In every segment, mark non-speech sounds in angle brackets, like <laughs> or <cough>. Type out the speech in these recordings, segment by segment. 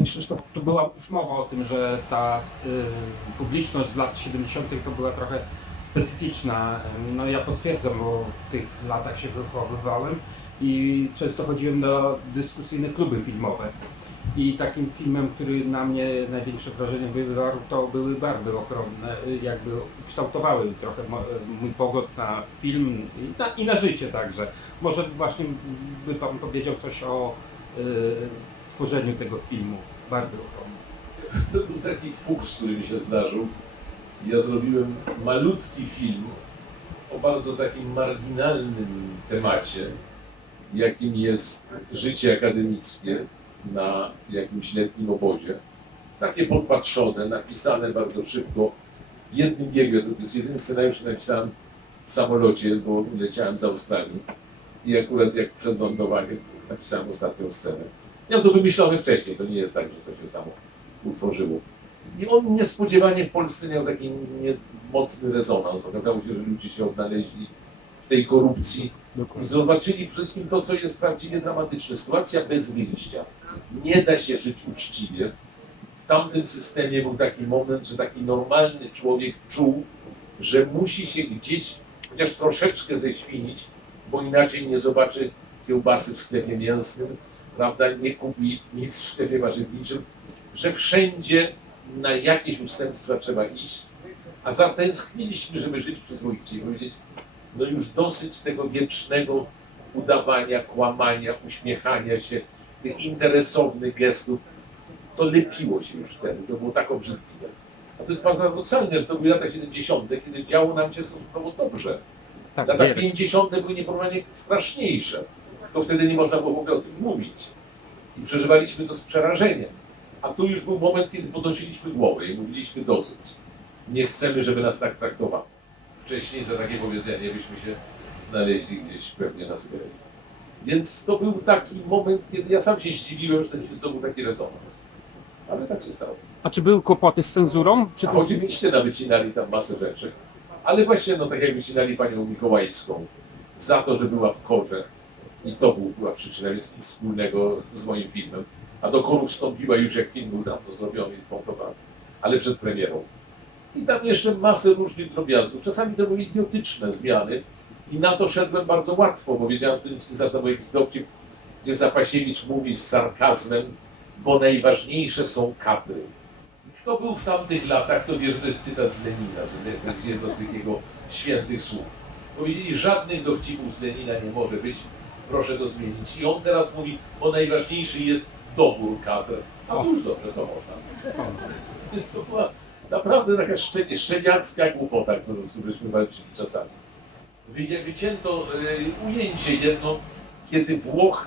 Panie Krzysztof, tu była już mowa o tym, że ta y, publiczność z lat 70. to była trochę specyficzna. No ja potwierdzam, bo w tych latach się wychowywałem i często chodziłem na dyskusyjne kluby filmowe. I takim filmem, który na mnie największe wrażenie wywarł, to były barwy ochronne, y, jakby kształtowały trochę y, mój pogląd na film i na, i na życie także. Może właśnie by Pan powiedział coś o y, tworzeniu tego filmu Barwy ochronne. To był taki fuks, który mi się zdarzył. Ja zrobiłem malutki film o bardzo takim marginalnym temacie, jakim jest życie akademickie na jakimś letnim obozie. Takie podpatrzone, napisane bardzo szybko, w jednym biegu. To jest jedyny scenariusz, który napisałem w samolocie, bo leciałem z Australii. I akurat jak przed lądowaniem napisałem ostatnią scenę. Ja to wymyślałem wcześniej, to nie jest tak, że to się samo utworzyło. I on niespodziewanie w Polsce miał taki nie, mocny rezonans. Okazało się, że ludzie się odnaleźli w tej korupcji i zobaczyli przede wszystkim to, co jest prawdziwie dramatyczne. Sytuacja bez wyjścia. Nie da się żyć uczciwie. W tamtym systemie był taki moment, że taki normalny człowiek czuł, że musi się gdzieś chociaż troszeczkę ześwinić, bo inaczej nie zobaczy kiełbasy w sklepie mięsnym, prawda, nie kupi nic w sklepie warzywniczym, że wszędzie na jakieś ustępstwa trzeba iść, a zatęskniliśmy, żeby żyć przyzwoicie i powiedzieć, no już dosyć tego wiecznego udawania, kłamania, uśmiechania się, tych interesownych gestów. To lepiło się już wtedy, to było tak obrzydliwe. A to jest paradoksalne, że to były lata 70., kiedy działo nam się stosunkowo dobrze. Tak, Lata wiele. 50. były nieporównanie straszniejsze. To wtedy nie można było w ogóle o tym mówić. I przeżywaliśmy to z przerażeniem. A tu już był moment, kiedy podnosiliśmy głowę i mówiliśmy dosyć. Nie chcemy, żeby nas tak traktowano. Wcześniej za takie powiedzenie byśmy się znaleźli gdzieś pewnie na Syberii. Więc to był taki moment, kiedy ja sam się zdziwiłem, że film zdobył taki rezonans. Ale tak się stało. A czy były kłopoty z cenzurą? Czy A to... oczywiście nawycinali tam masę rzeczy, ale właśnie no tak jak wycinali panią Mikołajską za to, że była w korze i to był- była przyczyna, więc nic wspólnego z moim filmem. A do koru wstąpiła już jak film był dawno zrobiony i zmontowany, ale przed premierą. I tam jeszcze masę różnych drobiazgów. Czasami to były idiotyczne zmiany i na to szedłem bardzo łatwo, bo wiedziałem, że nic nie zacznę, bo jakiś dowcip, gdzie Zapasiewicz mówi z sarkazmem, bo najważniejsze są kadry. Kto był w tamtych latach, to wie, że to jest cytat z Lenina, z- jest jedno z tych jego świętych słów. Powiedzieli, żadnych dowcipów z Lenina nie może być, proszę to zmienić. I on teraz mówi, bo najważniejszy jest dobór kadr. A cóż dobrze, to można. <laughs> Więc to była naprawdę taka szcze, szczeniacka głupota, którą żeśmy walczyli czasami. Wy- Wycięto y, ujęcie jedno, kiedy Włoch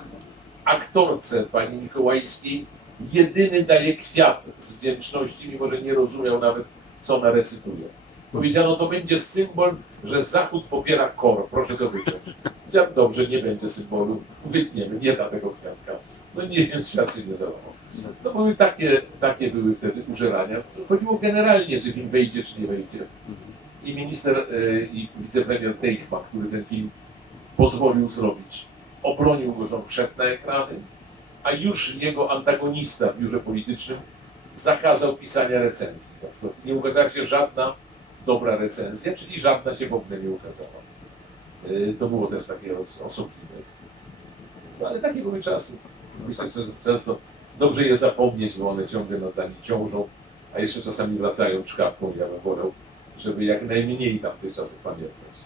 aktorce pani Mikołajskiej jedyny daje kwiat z wdzięczności, mimo że nie rozumiał nawet, co ona recytuje. Powiedziano, to będzie symbol, że Zachód popiera KOR, proszę to wyciąć. Ja dobrze, nie będzie symbolu, wytniemy, nie da tego kwiatka. No nie wiem, <laughs> świat się nie załamał. To były takie, takie były wtedy użerania. Chodziło generalnie, czy film wejdzie, czy nie wejdzie. I minister y, i wicepremier Teichmann, który ten film pozwolił zrobić, obronił go, że on wszedł na ekrany, a już jego antagonista w biurze politycznym zakazał pisania recenzji. Na przykład nie ukazała się żadna dobra recenzja, czyli żadna się w ogóle nie ukazała. Y, To było też takie os- osobliwe. No ale takie były czasy. Myślę, że często dobrze je zapomnieć, bo one ciągle nad nami ciążą, a jeszcze czasami wracają czkawką. Ja bym wolał, żeby jak najmniej tamtych czasów pamiętać.